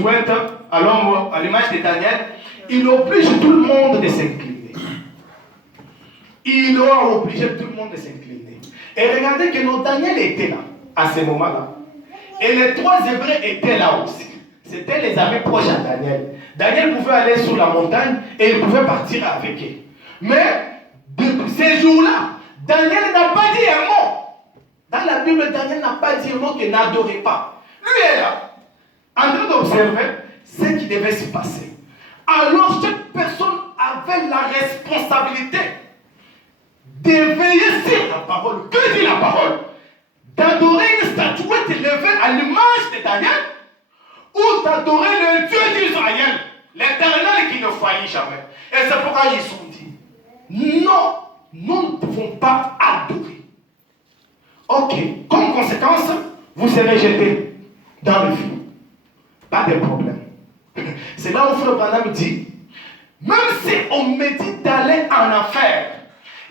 statuette à l'homme, à l'image de Daniel, il oblige tout le monde de s'incliner. Il a obligé tout le monde de s'incliner. Et regardez que notre Daniel était là, à ce moment-là. Et les 3 Hébreux étaient là aussi. C'était les amis proches à Daniel. Daniel pouvait aller sur la montagne et il pouvait partir avec eux. Mais, depuis ces jours-là, Daniel n'a pas dit un mot. Dans la Bible, Daniel n'a pas dit un mot qu'il n'adorait pas. Lui est là, en train d'observer ce qui devait se passer. Alors, chaque personne avait la responsabilité de veiller sur la parole. Que dit la parole? D'adorer une statuette élevée à l'image de Daniel ou d'adorer le Dieu d'Israël, l'Éternel qui ne faillit jamais. Et c'est pourquoi ils sont dit, non, nous ne pouvons pas adorer. Ok, comme conséquence, vous serez jetés dans le feu. Pas de problème. C'est là où Frère Branham dit, même si on me dit d'aller en affaires,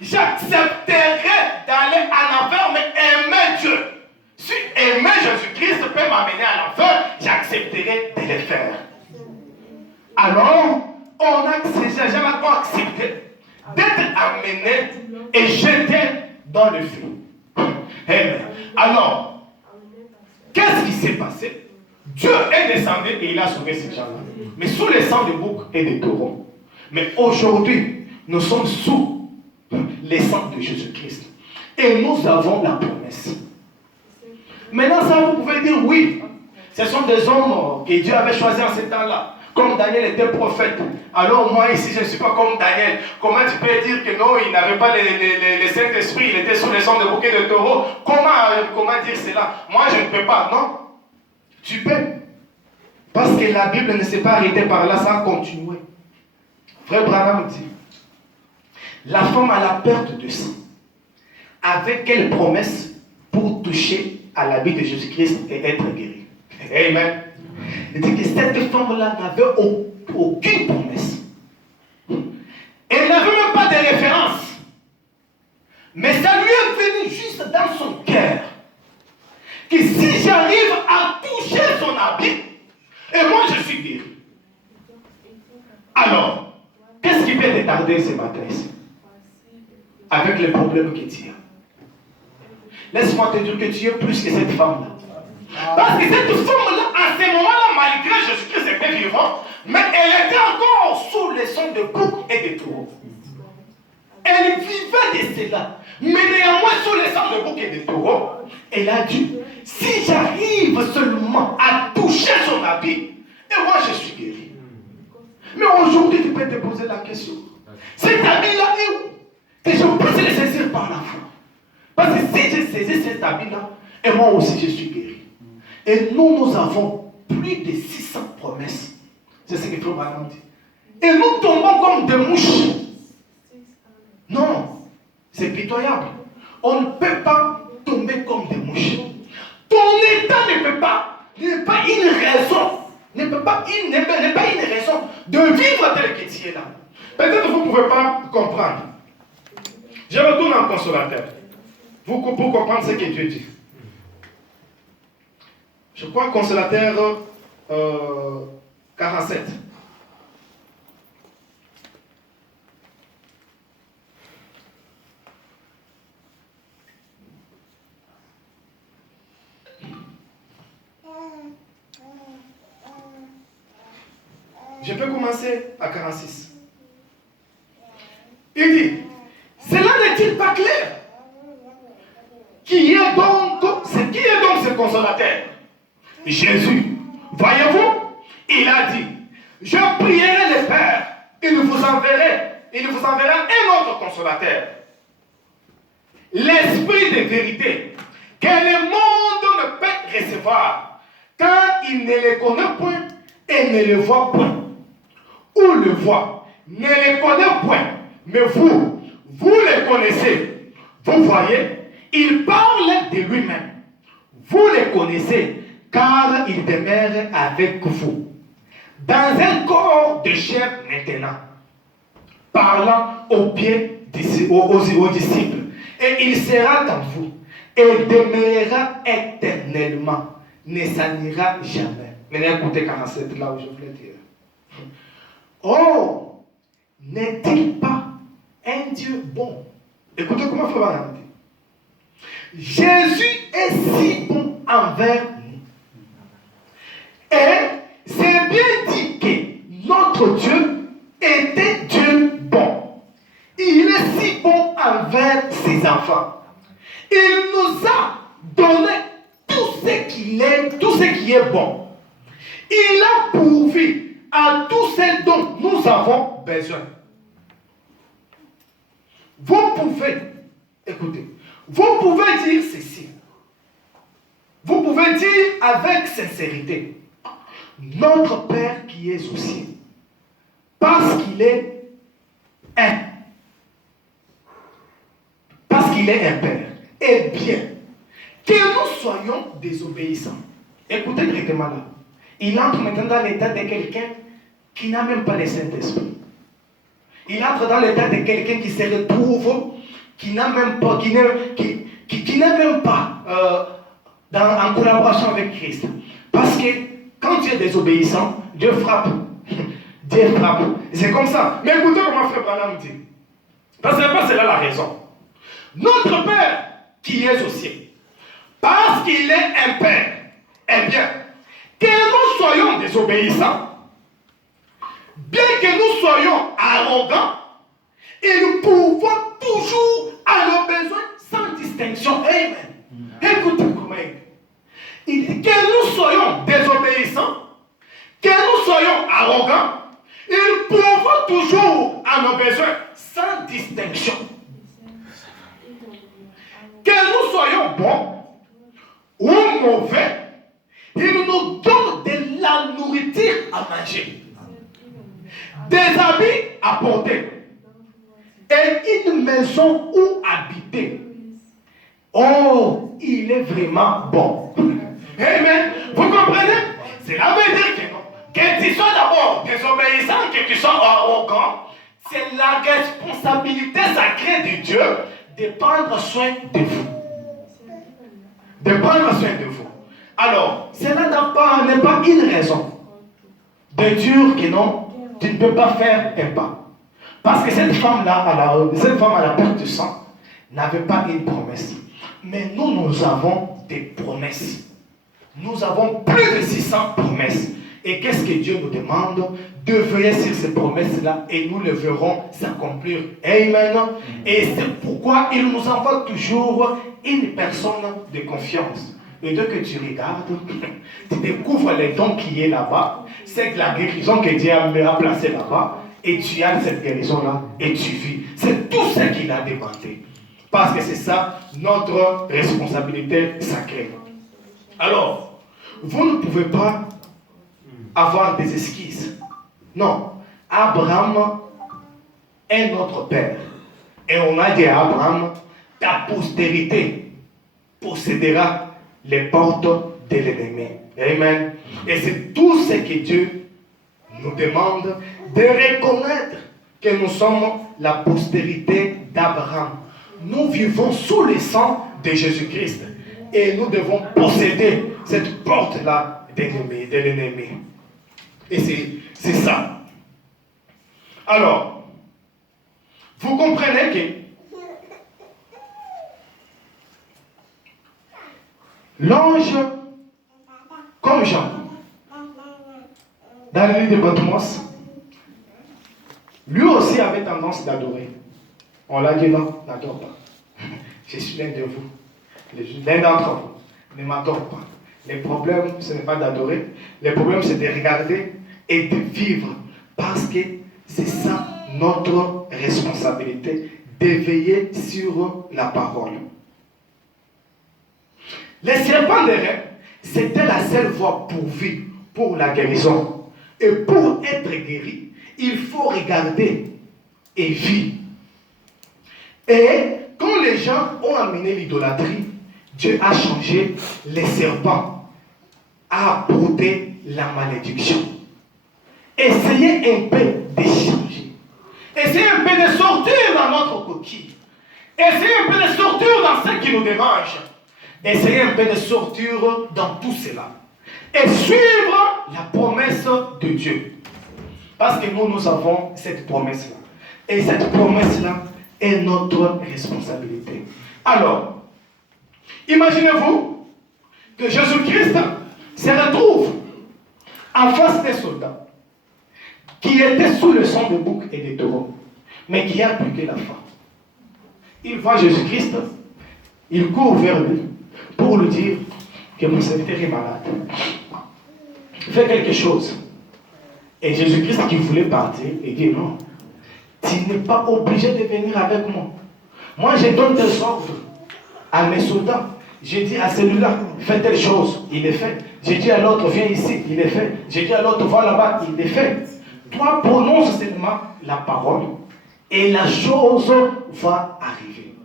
j'accepterai d'aller en affaires, mais aimer Dieu. Si aimer Jésus-Christ peut m'amener en affaires, j'accepterai de le faire. Alors, on a jamais accepté d'être amené et jeté dans le feu. Amen. Alors, qu'est-ce qui s'est passé? Dieu est descendu et il a sauvé ces gens-là. Mais sous les sangs de bouc et de taureaux. Mais aujourd'hui, nous sommes sous les sangs de Jésus-Christ. Et nous avons la promesse. Maintenant, ça, vous pouvez dire oui. Ce sont des hommes que Dieu avait choisis en ce temps-là. Comme Daniel était prophète. Alors moi ici, je ne suis pas comme Daniel. Comment tu peux dire que non, il n'avait pas le Saint-Esprit, il était sous les sangs de bouc et de taureaux? Comment dire cela? Moi, je ne peux pas. Non. Tu peux. Parce que la Bible ne s'est pas arrêtée par là, ça a continué. Frère Branham dit, la femme à la perte de sang, avec quelle promesse pour toucher à la vie de Jésus-Christ et être guérie? Amen. Il dit que cette femme-là n'avait aucune promesse. Elle n'avait même pas de référence. Mais ça lui est venu juste dans son cœur. Que si j'arrive à toucher son habit, et moi je suis guéri. Alors, qu'est-ce qui peut te tarder ce matin ici? Avec les problèmes que tu as. Laisse-moi te dire que tu es plus que cette femme-là. Parce que cette femme-là, à ce moment-là, malgré Jésus-Christ était vivant, mais elle était encore sous les sons de bouc et de taureaux. Elle vivait de cela. Mais néanmoins, sous les sons de bouc et de taureaux, elle a dit, si j'arrive seulement à toucher son habit, et moi je suis guéri. Mais aujourd'hui, tu peux te poser la question. Cet habit-là est où? Que je puisse le saisir par la foi. Parce que si je saisis cet habit-là, et moi aussi je suis guéri. Et nous avons plus de 600 promesses. C'est ce que Frère Branham dit. Et nous tombons comme des mouches. Non, c'est pitoyable. On ne peut pas tomber comme des mouches. Ton état n'est pas une raison. N'est pas une raison de vivre tel que tu es là. Peut-être que vous ne pouvez pas comprendre. Je retourne en consolateur. Pour comprendre ce que Dieu dit. Je crois consolateur 47. Je peux commencer à 46. Il dit, cela n'est-il pas clair? Qui est donc ce consolateur? Jésus. Voyez-vous, il a dit, je prierai le Père, il vous enverra un autre consolateur. L'esprit de vérité, que le monde ne peut recevoir, car il ne le connaît point et ne le voit point. Ou le voit, ne le connaît point, mais vous le connaissez. Vous voyez, il parle de lui-même. Vous le connaissez, car il demeure avec vous. Dans un corps de chair maintenant, parlant aux pieds aux disciples. Et il sera en vous, et demeurera éternellement, ne s'en ira jamais. Maintenant, écoutez 47, là où je voulais dire. Oh, n'est-il pas un Dieu bon? Écoutez comment Frère Branham dit. Jésus est si bon envers nous. Et c'est bien dit que notre Dieu était Dieu bon. Il est si bon envers ses enfants. Il nous a donné tout ce qu'il est, tout ce qui est bon. Il a pourvu à tout ce dont nous avons besoin. Vous pouvez, écoutez, vous pouvez dire ceci. Vous pouvez dire avec sincérité, notre Père qui est aux cieux, parce qu'il est un. Parce qu'il est un Père. Eh bien, que nous soyons désobéissants. Écoutez directement là. Il entre maintenant dans l'état de quelqu'un qui n'a même pas le Saint-Esprit. Il entre dans l'état de quelqu'un qui se retrouve, qui n'a même pas, qui n'est même pas en collaboration avec Christ. Parce que quand tu es désobéissant, Dieu frappe. Dieu frappe. C'est comme ça. Mais écoutez comment Frère Branham dit. Parce que c'est là la raison. Notre Père qui est au ciel, parce qu'il est un Père, eh bien, que nous soyons désobéissants, bien que nous soyons arrogants, et nous pouvons toujours à nos besoins sans distinction. Amen. Écoutez comment il dit que nous soyons désobéissants, que nous soyons arrogants, et nous pouvons toujours à nos besoins sans distinction. Que nous soyons bons ou mauvais, il nous donne de la nourriture à manger, des habits à porter et une maison où habiter. Oh, il est vraiment bon. Amen. Vous comprenez? Cela veut dire que non. Que tu sois d'abord désobéissant, que tu sois arrogant, c'est la responsabilité sacrée de Dieu de prendre soin de vous. De prendre soin de vous. Alors, cela n'est pas une raison de dire que non, tu ne peux pas faire un pas. Parce que cette femme-là, à la perte de sang, n'avait pas une promesse. Mais nous avons des promesses. Nous avons plus de 600 promesses. Et qu'est-ce que Dieu nous demande? De veiller sur ces promesses-là et nous le verrons s'accomplir. Amen. Et c'est pourquoi il nous envoie toujours une personne de confiance. Et dès que tu regardes, tu découvres les dons qui est là-bas. C'est la guérison que Dieu a placée là-bas. Et tu as cette guérison-là et tu vis. C'est tout ce qu'il a demandé. Parce que c'est ça notre responsabilité sacrée. Alors, vous ne pouvez pas avoir des esquisses. Non. Abraham est notre père. Et on a dit à Abraham, ta postérité possédera les portes de l'ennemi. Amen. Et c'est tout ce que Dieu nous demande de reconnaître que nous sommes la postérité d'Abraham. Nous vivons sous le sang de Jésus-Christ. Et nous devons posséder cette porte-là de l'ennemi. Et c'est ça. Alors, vous comprenez que l'ange, comme Jean, dans le livre de Patmos, lui aussi avait tendance d'adorer. On l'a dit non, n'adore pas. Je suis l'un de vous. L'un d'entre vous ne m'adore pas. Le problème, ce n'est pas d'adorer. Le problème, c'est de regarder et de vivre. Parce que c'est ça notre responsabilité, d'éveiller sur la parole. Les serpents des reins, c'était la seule voie pourvue pour la guérison. Et pour être guéri, il faut regarder et vivre. Et quand les gens ont amené l'idolâtrie, Dieu a changé les serpents, a apporté la malédiction. Essayez un peu de changer. Essayez un peu de sortir dans notre coquille. Essayez un peu de sortir dans ce qui nous dérange. Essayez un peu de sortir dans tout cela. Et suivre la promesse de Dieu. Parce que nous avons cette promesse-là. Et cette promesse-là est notre responsabilité. Alors, imaginez-vous que Jésus-Christ se retrouve en face des soldats qui étaient sous le sang de bouc et de taureaux, mais qui a appliqué la foi. Il voit Jésus-Christ, il court vers lui pour lui dire que mon serviteur est malade. Fais quelque chose. Et Jésus-Christ qui voulait partir, il dit non, tu n'es pas obligé de venir avec moi. Moi, je donne des ordres à mes soldats. J'ai dit à celui-là, fais telle chose, il est fait. J'ai dit à l'autre, viens ici, il est fait. J'ai dit à l'autre, va là-bas, il est fait. Toi, prononce seulement la parole et la chose va arriver.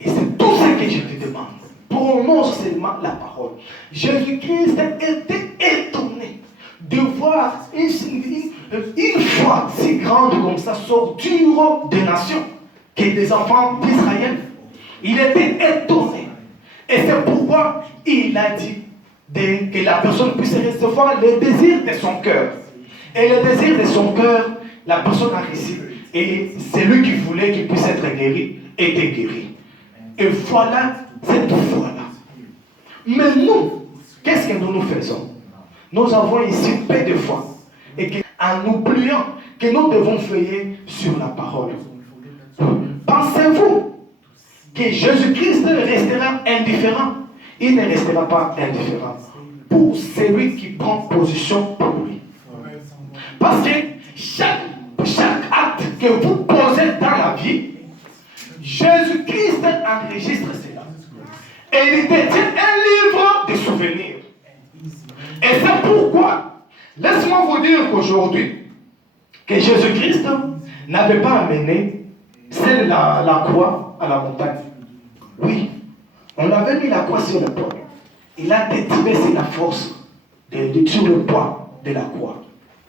Et c'est tout ce que je te demande. Prononce seulement la parole. Jésus-Christ était étonné de voir une foi si grande comme ça sortir des nations, que des enfants d'Israël. Il était étonné. Et c'est pourquoi il a dit que la personne puisse recevoir les désirs de son cœur. Et le désir de son cœur, la personne a réussi. Et c'est lui qui voulait qu'il puisse être guéri, était guéri. Et voilà cette foi-là. Mais nous, qu'est-ce que nous faisons? Nous avons ici peu de foi. Et en oubliant que nous devons veiller sur la parole. Pensez-vous que Jésus-Christ restera indifférent? Il ne restera pas indifférent pour celui qui prend position pour lui. Parce que chaque acte que vous posez dans la vie, Jésus-Christ enregistre cela. Et il détient un livre de souvenirs. Et c'est pourquoi, laisse-moi vous dire qu'aujourd'hui, que Jésus-Christ n'avait pas amené la croix à la montagne. Oui, on avait mis la croix sur le poids. Il a détibé sur la force, sur le poids de la croix.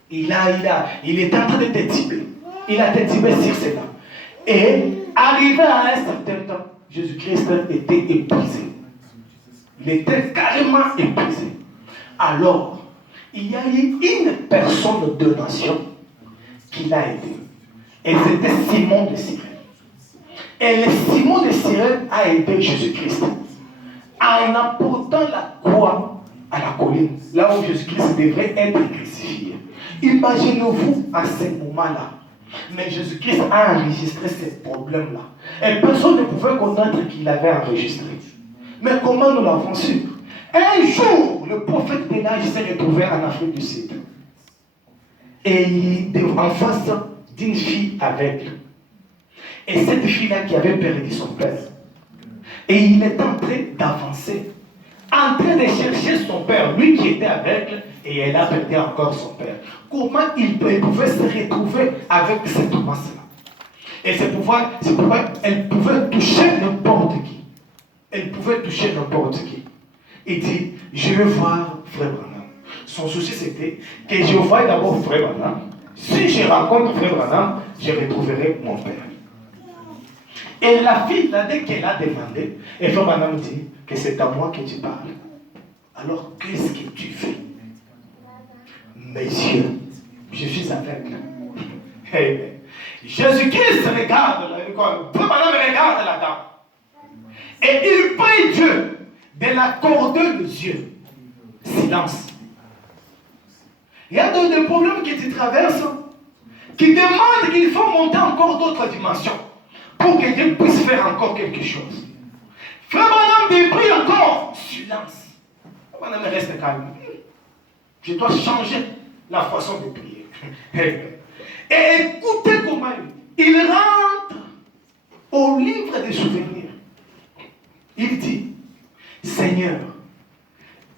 Il est en train de détiber. Il a détibé sur cela. Et arrivé à un certain temps, Jésus-Christ était épuisé. Il était carrément épuisé. Alors, il y a eu une personne de nation qui l'a aidé. Et c'était Simon de Cyrène. Et le Simon de Cyrène a aidé Jésus-Christ en apportant la croix à la colline, là où Jésus-Christ devrait être crucifié. Imaginez-vous à ce moment-là. Mais Jésus-Christ a enregistré ces problèmes-là. Et personne ne pouvait connaître qu'il avait enregistré. Mais comment nous l'avons su? Un jour, le prophète Elijah s'est retrouvé en Afrique du Sud. Et il était en face d'une fille aveugle. Et cette fille-là qui avait perdu son père. Et il est en train d'avancer, en train de chercher son père, lui qui était aveugle, et elle a perdu encore son père. Comment il pouvait se retrouver avec cette masse-là? Et c'est pourquoi elle pouvait toucher n'importe qui. Elle pouvait toucher n'importe qui. Il dit, je vais voir Frère Branham. Son souci c'était que je voie d'abord Frère Branham. Si je rencontre Frère Branham, je retrouverai mon père. Et la fille, dès qu'elle a demandé, et Frère Branham dit que c'est à moi que tu parles. Alors qu'est-ce que tu fais? Messieurs, je suis aveugle. Hey, Jésus-Christ regarde, Frère Branham regarde la dame. Et il prie Dieu de l'accorder les yeux. Silence. Il y a des problèmes qui te traversent, qui demandent qu'il faut monter encore d'autres dimensions pour que Dieu puisse faire encore quelque chose. Frère Branham prie encore. Silence. Frère Branham reste calme. Je dois changer la façon de prier. Et écoutez comment il rentre au livre des souvenirs. Il dit, Seigneur,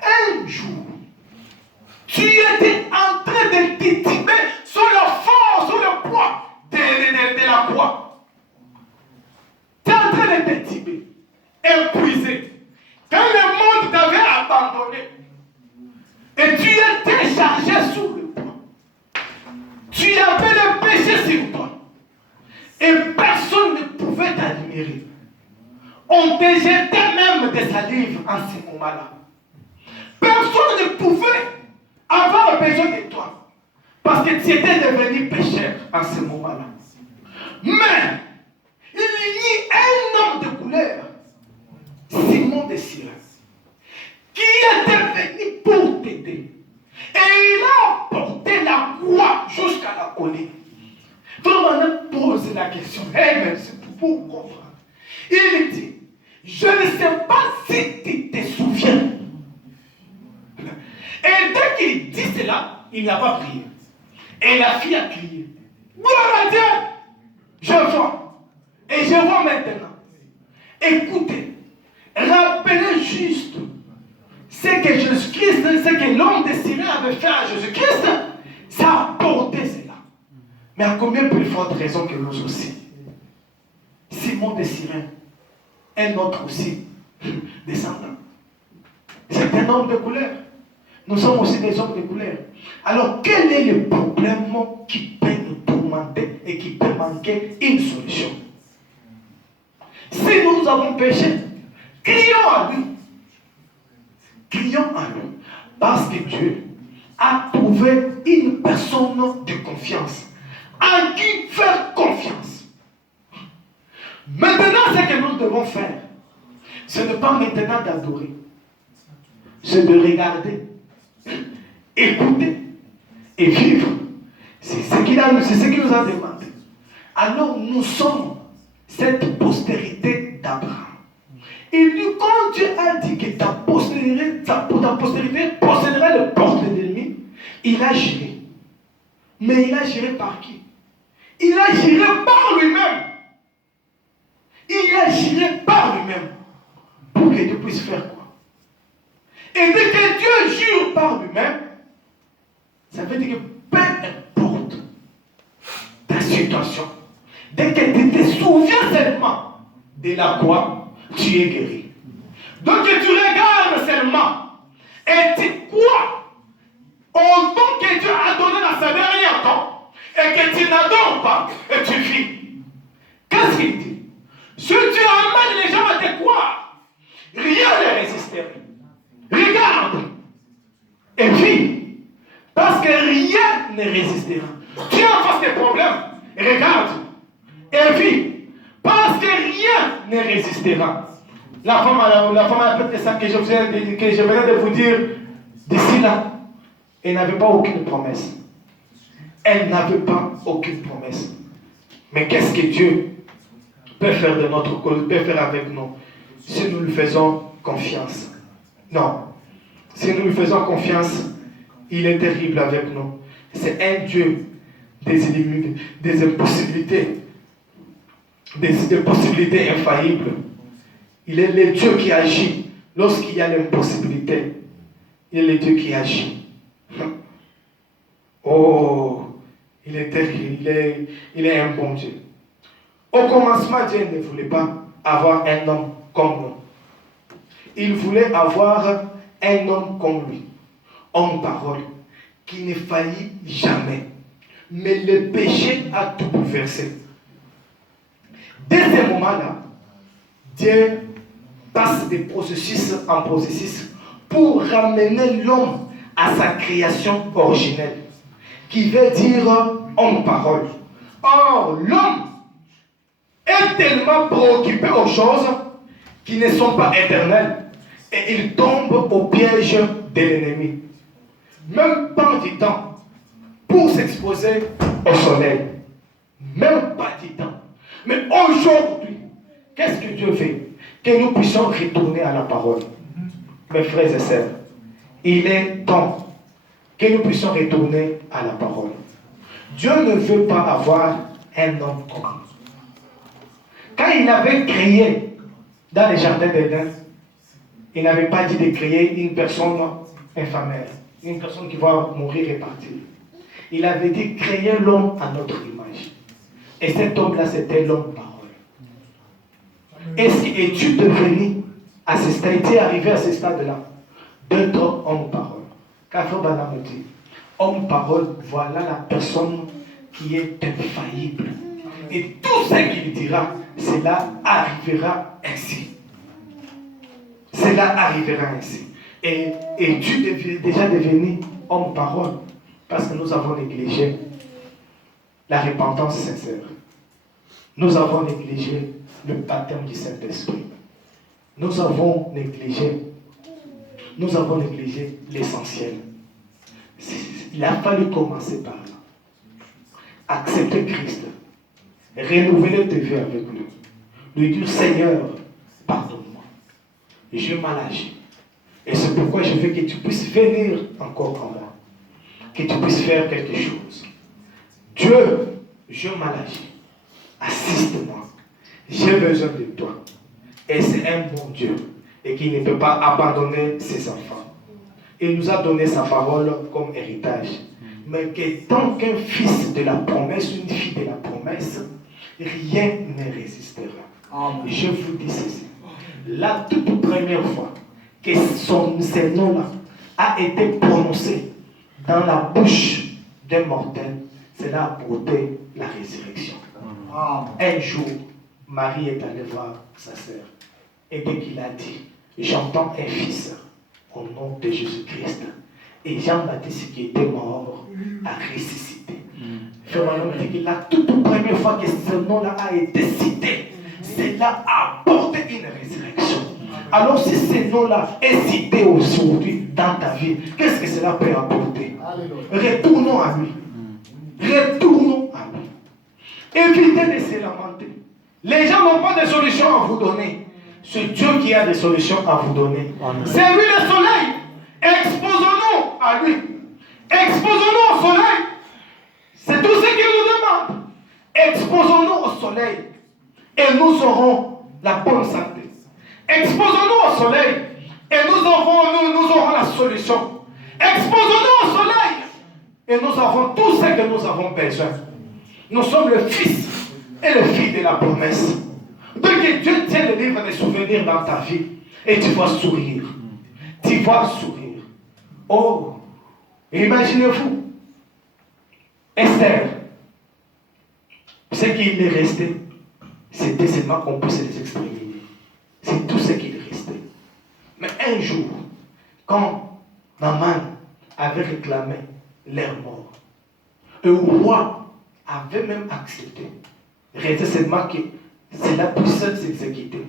un jour, tu étais en train de tituber sur le fond, sur le poids de la croix. Tu es en train de tituber, épuisé. Quand le monde t'avait abandonné, et tu étais chargé sous le poids. Tu avais le péché sur toi. Et personne ne pouvait t'admirer. On te jetait même des salives en ce moment-là. Personne ne pouvait avoir besoin de toi. Parce que tu étais devenu pécheur en ce moment-là. Mais, il y a un homme de couleur, Simon de Cyrène, qui était venu pour t'aider. Et il a porté la croix jusqu'à la colline. Vraiment, on pose la question. Mais c'est pour comprendre. Il dit, je ne sais pas si tu te souviens. Et dès qu'il dit cela, il n'a pas prié. Et la fille a crié. Gloire à Dieu! Je vois. Et je vois maintenant. Écoutez, rappelez juste ce que Jésus-Christ, ce que l'homme de Cyrène avait fait à Jésus-Christ, ça a porté cela. Mais à combien plus forte raison que nous aussi? Simon de Cyrène, un autre aussi, descendant. C'est un homme de couleur. Nous sommes aussi des hommes de couleur. Alors, quel est le problème qui peut nous tourmenter et qui peut manquer une solution? Si nous avons péché, crions à lui. Crions à lui. Parce que Dieu a trouvé une personne de confiance à qui faire confiance. Maintenant, ce que nous devons faire, ce n'est pas maintenant d'adorer, c'est de regarder, écouter et vivre. C'est ce qu'il nous a demandé. Alors nous sommes cette postérité d'Abraham. Il dit, quand Dieu a dit que ta postérité possédera les portes de l'ennemi, il a géré. Mais il a géré par qui? Il a géré par lui-même. Il a géré par lui-même. Pour que Dieu puisse faire quoi? Et dès que Dieu jure par lui-même, ça veut dire que peu importe ta situation, dès que tu te souviens seulement de la croix, tu es guéri. Donc tu regardes seulement et tu crois au don que Dieu a donné dans sa dernière temps et que tu n'adores pas et tu vis. Qu'est-ce qu'il dit? Si tu amènes les gens à te croire, rien ne résisterait. Regarde et vis. Parce que rien ne résistera. Tu es en face des problèmes. Regarde et vis. Parce que rien ne résistera. La femme a fait ça que je venais de vous dire d'ici là. Elle n'avait pas aucune promesse. Elle n'avait pas aucune promesse. Mais qu'est-ce que Dieu peut faire de notre côté, peut faire avec nous, si nous lui faisons confiance? Non. Si nous lui faisons confiance, il est terrible avec nous. C'est un Dieu des impossibilités, des possibilités infaillibles. Il est le Dieu qui agit lorsqu'il y a l'impossibilité. Il est le Dieu qui agit. Oh, il est terrible, il est un bon Dieu. Au commencement, Dieu ne voulait pas avoir un homme comme nous. Il voulait avoir un homme comme lui, homme parole, qui ne faillit jamais. Mais le péché a tout bouleversé. Dès ce moment-là, Dieu passe de processus en processus pour ramener l'homme à sa création originelle, qui veut dire homme parole. Or, l'homme est tellement préoccupé aux choses qui ne sont pas éternelles et il tombe au piège de l'ennemi. Même pas du temps pour s'exposer au soleil. Même pas du temps. Mais aujourd'hui, qu'est-ce que Dieu fait? Que nous puissions retourner à la parole. Mes frères et sœurs, il est temps que nous puissions retourner à la parole. Dieu ne veut pas avoir un homme comme nous. Quand il avait créé dans les jardins d'Éden, il n'avait pas dit de créer une personne infamère, une personne qui va mourir et partir. Il avait dit créer l'homme à notre image. Et cet homme-là, c'était l'homme parole. Es-tu devenu à ce stade, es-tu arrivé à ce stade-là, d'être homme parole? Car Frère Branham me dit, homme parole, voilà la personne qui est infaillible. Et tout ce qu'il dira, cela arrivera ainsi. Cela arrivera ainsi. Et tu es déjà devenu homme-parole parce que nous avons négligé la repentance sincère. Nous avons négligé le baptême du Saint-Esprit. Nous avons négligé l'essentiel. Il a fallu commencer par là. Accepter Christ. Renouveler tes vies avec lui. Lui dire, Seigneur, pardonne-moi. Je mal agi. Et c'est pourquoi je veux que tu puisses venir encore en moi. Que tu puisses faire quelque chose. Dieu, je mal agi. Assiste-moi. J'ai besoin de toi. Et c'est un bon Dieu. Et qui ne peut pas abandonner ses enfants. Il nous a donné sa parole comme héritage. Mais que tant qu'un fils de la promesse, une fille de la promesse, rien ne résistera. Amen. Je vous dis ceci. La toute première fois que ce nom-là a été prononcé dans la bouche d'un mortel, cela a apporté la résurrection. Amen. Un jour, Marie est allée voir sa sœur. Et dès qu'il a dit, j'entends un fils au nom de Jésus-Christ. Et Jean-Baptiste qui était mort a ressuscité. Frère Manon dit que la toute première fois que ce nom-là a été cité, cela a apporté une résurrection. Alors si ce nom-là est cité aujourd'hui dans ta vie, qu'est-ce que cela peut apporter? Retournons à lui. Retournons à lui. Évitez de se lamenter. Les gens n'ont pas de solution à vous donner. C'est Dieu qui a des solutions à vous donner. C'est lui le soleil. Exposons-nous à lui. Exposons-nous au soleil. C'est tout ce qu'il nous demande. Exposons-nous au soleil. Et nous aurons la bonne santé. Exposons-nous au soleil. Et nous aurons la solution. Exposons-nous au soleil. Et nous avons tout ce que nous avons besoin. Nous sommes le fils et le fille de la promesse. Donc Dieu tient le livre des souvenirs dans ta vie. Et tu vas sourire. Tu vas sourire. Oh, imaginez-vous. Esther. Ce qu'il est resté, c'était seulement qu'on puisse les exprimer. C'est tout ce qu'il restait. Mais un jour, quand Naman avait réclamé leur mort, le roi avait même accepté. Il restait seulement que cela puisse s'exécuter.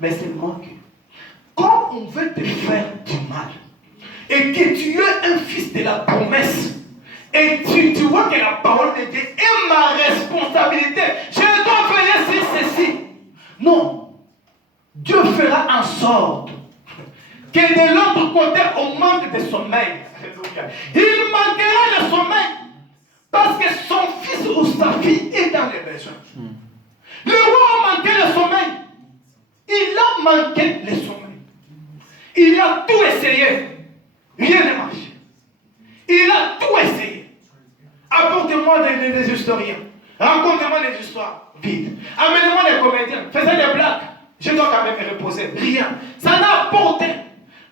Mais seulement que quand on veut te faire du mal et que tu es un fils de la promesse et tu vois que la parole de Dieu est ma responsabilité, je dois veiller sur ceci. Non. Dieu fera en sorte que de l'autre côté, on manque de sommeil. Il manquera de sommeil parce que son fils ou sa fille est dans les besoins. Le roi a manqué le sommeil. Il a manqué le sommeil. Il a tout essayé. Rien ne marche. Il a tout essayé. Apportez-moi des historiens. Racontez-moi des histoires vides. Amenez-moi des comédiens. Faisez des blagues. Je dois quand même me reposer. Rien. Ça n'a apporté.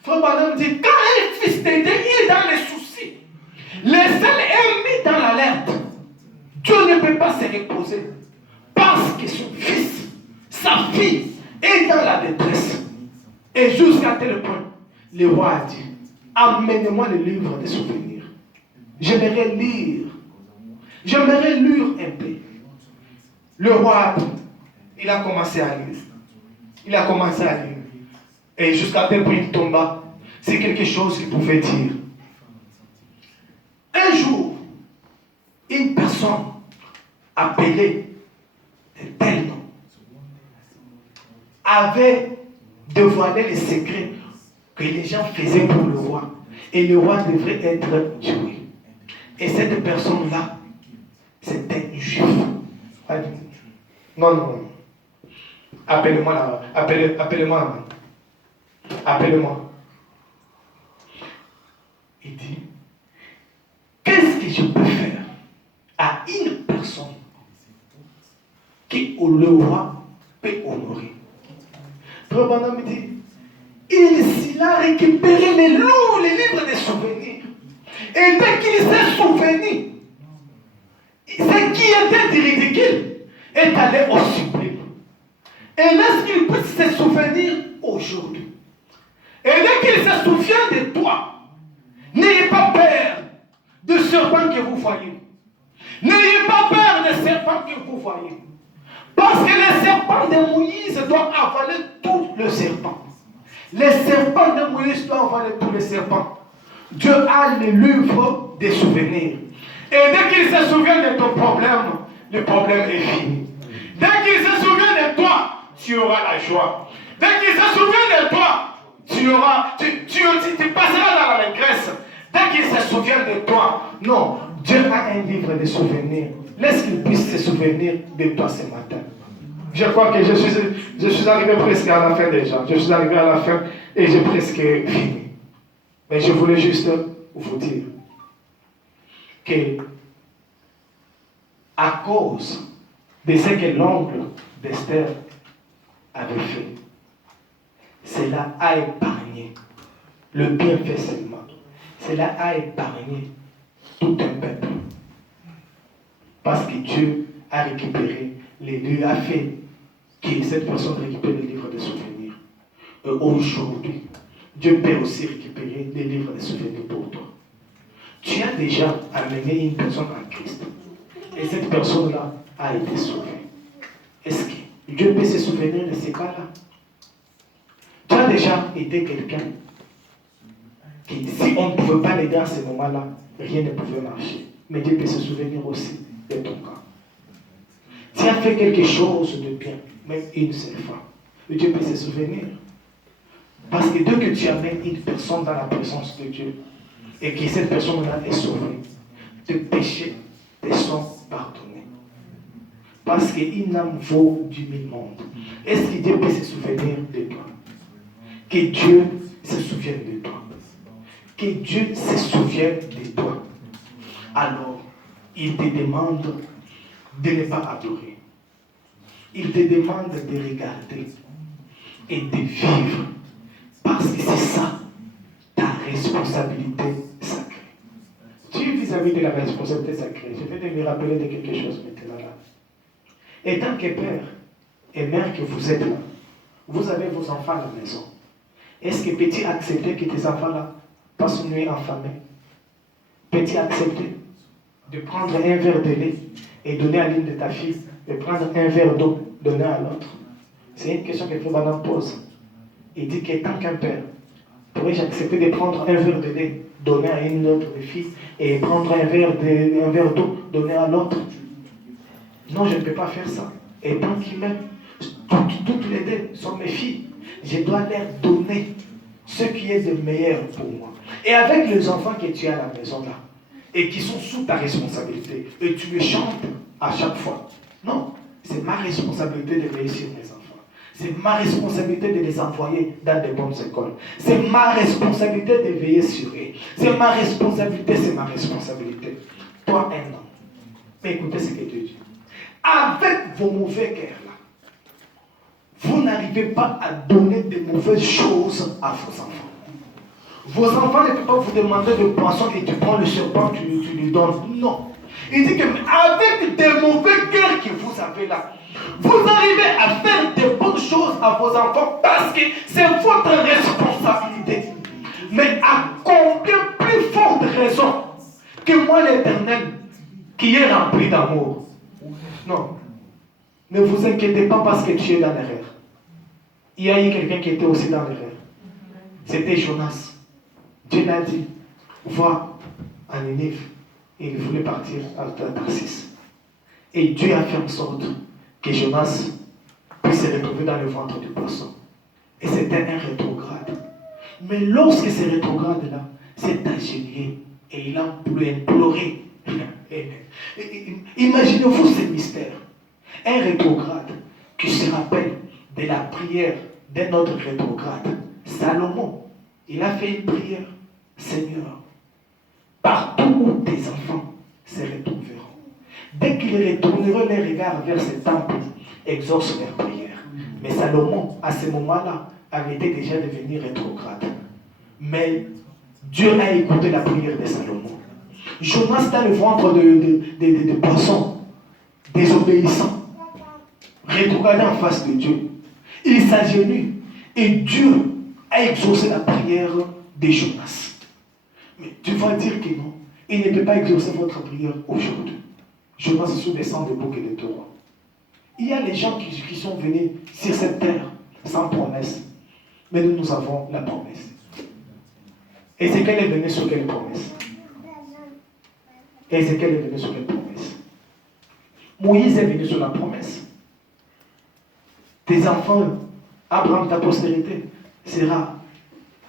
Frère Madame dit, quand un fils de Dieu est dans les soucis, le seul est mis dans l'alerte. Dieu ne peut pas se reposer. Parce que son fils, sa fille, est dans la détresse. Et jusqu'à tel point, le roi a dit, amenez-moi le livre des souvenirs. J'aimerais lire. J'aimerais lire un peu. Le roi, il a commencé à lire. Il a commencé à lire. Et jusqu'à tel point il tomba. C'est quelque chose qu'il pouvait dire. Un jour, une personne appelée de tel nom avait dévoilé les secrets que les gens faisaient pour le roi. Et le roi devrait être tué. Et cette personne-là, c'était un juif. Non, non. Appelez-moi là. Appelez-moi. Appelez-moi. Il dit, qu'est-ce que je peux faire à une personne qui le roi peut honorer? Frère Branham dit, il a récupéré les livres des souvenirs. Et dès qu'il s'est souvenu, ce qui était du ridicule est allé au sublime. Et lorsqu'il peut se souvenir aujourd'hui, et dès qu'il se souvient de toi, N'ayez pas peur de serpents que vous voyez. N'ayez pas peur des serpents que vous voyez. Parce que les serpents de Moïse doivent avaler tous les serpents. Les serpents de Moïse doivent avaler tous les serpents. Dieu a le livre des souvenirs. Et dès qu'il se souvient de ton problème, le problème est fini. Dès qu'il se souvient de toi, tu auras la joie. Dès qu'il se souvient de toi, tu passeras dans l'allégresse. Dès qu'il se souvient de toi, non, Dieu a un livre de souvenirs. Laisse qu'il puisse se souvenir de toi ce matin. Je crois que je suis arrivé presque à la fin déjà. Je suis arrivé à la fin et j'ai presque fini. Mais je voulais juste vous dire que à cause de ce que l'oncle d'Esther avait fait, cela a épargné le bienfait seulement. Cela a épargné tout un peuple. Parce que Dieu a récupéré les livres, a fait que cette personne récupère les livres de souvenirs. Et aujourd'hui, Dieu peut aussi récupérer les livres de souvenirs pour toi. Tu as déjà amené une personne en Christ. Et cette personne-là a été sauvée. Est-ce que Dieu peut se souvenir de ces cas-là? Tu as déjà été quelqu'un qui, si on ne pouvait pas l'aider à ce moment-là, rien ne pouvait marcher. Mais Dieu peut se souvenir aussi de ton cas. Tu as fait quelque chose de bien, même une seule fois. Dieu peut se souvenir. Parce que dès que tu amènes une personne dans la présence de Dieu, et que cette personne-là est sauvée, tes péchés te sont pardonnés. Parce qu'une âme vaut 10 000 mondes. Est-ce que Dieu peut se souvenir de toi? Que Dieu se souvienne de toi. Que Dieu se souvienne de toi. Alors, il te demande de ne pas adorer. Il te demande de regarder et de vivre. Parce que c'est ça, ta responsabilité sacrée. Tu es vis-à-vis de la responsabilité sacrée. Je vais me rappeler de quelque chose maintenant là. Et tant que père et mère que vous êtes là, vous avez vos enfants à la maison. Est-ce que peux-tu accepter que tes enfants-là passent une nuit affamés? Peux-tu accepter de prendre un verre de lait et donner à l'une de ta fille, et prendre un verre d'eau, donner à l'autre? C'est une question que le madame pose. Il dit que tant qu'un père, pourrais-je accepter de prendre un verre de lait, donner à une autre fille, et prendre un verre d'eau, donner à l'autre? Non, je ne peux pas faire ça. Et tant qu'il m'aime, toutes les deux sont mes filles. Je dois leur donner ce qui est de meilleur pour moi. Et avec les enfants que tu as à la maison là, et qui sont sous ta responsabilité, et tu les chantes à chaque fois. Non, c'est ma responsabilité de réussir mes enfants. C'est ma responsabilité de les envoyer dans de bonnes écoles. C'est ma responsabilité de veiller sur eux. C'est ma responsabilité, c'est ma responsabilité. Toi, un homme, mais écoutez ce que Dieu dit. Avec vos mauvais cœurs là, vous n'arrivez pas à donner de mauvaises choses à vos enfants. Vos enfants ne peuvent pas vous demander de poisson et tu prends le serpent, tu lui donnes. Non. Il dit que avec des mauvais cœurs que vous avez là, vous arrivez à faire des bonnes choses à vos enfants parce que c'est votre responsabilité. Mais à combien plus forte raison que moi l'Éternel qui est rempli d'amour. Non. Ne vous inquiétez pas parce que tu es dans l'erreur. Il y a eu quelqu'un qui était aussi dans l'erreur. C'était Jonas. Dieu l'a dit, va à Ninive. Et il voulait partir à Tarsis. Et Dieu a fait en sorte que Jonas puisse se retrouver dans le ventre du poisson. Et c'était un rétrograde. Mais lorsque ce rétrograde-là s'est agenouillé et il a imploré, imaginez-vous ce mystère. Un rétrograde qui se rappelle de la prière d'un autre rétrograde. Salomon, il a fait une prière. Seigneur, partout où tes enfants se retrouveront, dès qu'ils retourneront les regards vers ce temple, exauce leurs prières. Mais Salomon, à ce moment-là, avait été déjà devenu rétrograde. Mais Dieu a écouté la prière de Salomon. Jonas dans le ventre de poissons, désobéissant, rétrogradé en face de Dieu. Il s'agenouille et Dieu a exaucé la prière de Jonas. Mais tu vas dire que non. Il ne peut pas exaucer votre prière aujourd'hui. Je pense sous des sangs de bouc et de taureaux. Il y a les gens qui sont venus sur cette terre sans promesse. Mais nous avons la promesse. Ézéchiel est venu sur quelle promesse? Ézéchiel est venu sur quelle promesse? Moïse est venu sur la promesse. Tes enfants, Abraham, ta postérité, sera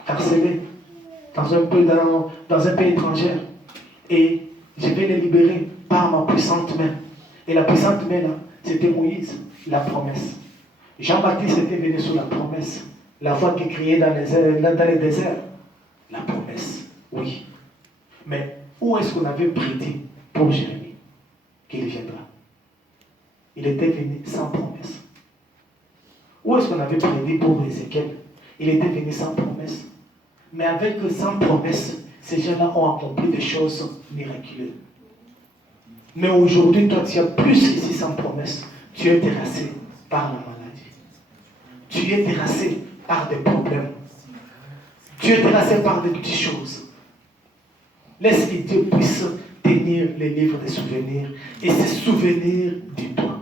harcelé dans un pays étranger. Et je vais les libérer par ma puissante main. Et la puissante main, là, c'était Moïse, la promesse. Jean-Baptiste était venu sur la promesse. La voix qui criait dans les déserts. La promesse, oui. Mais où est-ce qu'on avait prédit pour Jérémie qu'il viendra? Il était venu sans promesse. Où est-ce qu'on avait prédit pour Ézéchiel? Il était venu sans promesse. Mais avec sans promesse, ces gens-là ont accompli des choses miraculeuses. Mais aujourd'hui, toi, tu as plus ici sans promesse. Tu es terrassé par la maladie. Tu es terrassé par des problèmes. Tu es terrassé par des petites choses. Laisse que Dieu puisse tenir les livres des souvenirs et se souvenir de toi.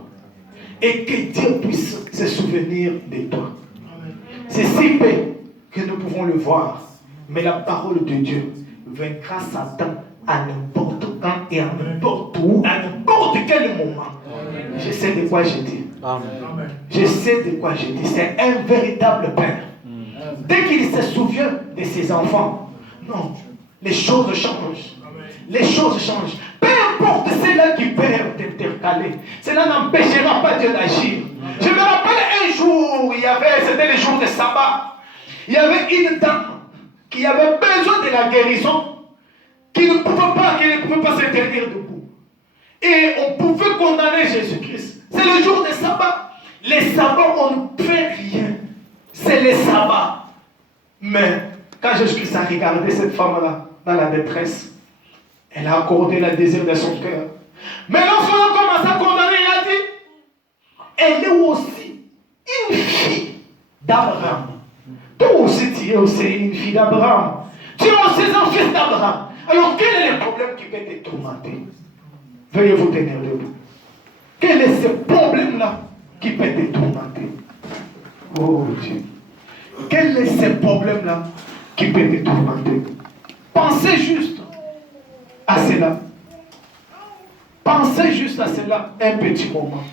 Et que Dieu puisse se souvenir de toi. C'est si peu que nous pouvons le voir. Mais la parole de Dieu vaincra Satan à n'importe quand et à n'importe où, à n'importe quel moment. Je sais de quoi je dis. Je sais de quoi je dis. C'est un véritable Père. Dès qu'il se souvient de ses enfants, non, les choses changent. Les choses changent. Peu importe ceux-là qui peuvent t'intercaler, cela n'empêchera pas Dieu d'agir. Je me rappelle un jour, c'était le jour de sabbat. Il y avait une dame qui avait besoin de la guérison, qui ne pouvait pas se tenir debout. Et on pouvait condamner Jésus-Christ. C'est le jour de sabbat. Les sabbats, on ne fait rien. C'est les sabbats. Mais quand Jésus-Christ a regardé cette femme-là dans la détresse, elle a accordé le désir de son cœur. Mais lorsqu'on a commencé à condamner, il a dit, elle est aussi une fille d'Abraham. Toi aussi, tu es aussi une fille d'Abraham. Tu es aussi un fils d'Abraham. Alors, quel est le problème qui peut te tourmenter? Veuillez vous tenir debout. Quel est ce problème-là qui peut te tourmenter? Oh Dieu. Quel est ce problème-là qui peut te tourmenter? Pensez juste à cela. Pensez juste à cela un petit moment.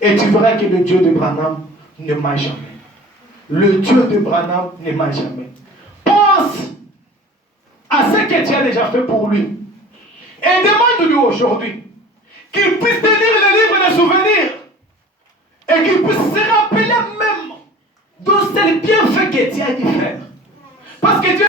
Et tu verras que le Dieu de Branham ne m'a jamais. Le Dieu de Branham ne m'a jamais. Pense à ce que tu as déjà fait pour lui. Et demande-lui aujourd'hui qu'il puisse te lire le livre des souvenirs. Et qu'il puisse se rappeler même de ces bienfaits que tu as dû faire. Parce que Dieu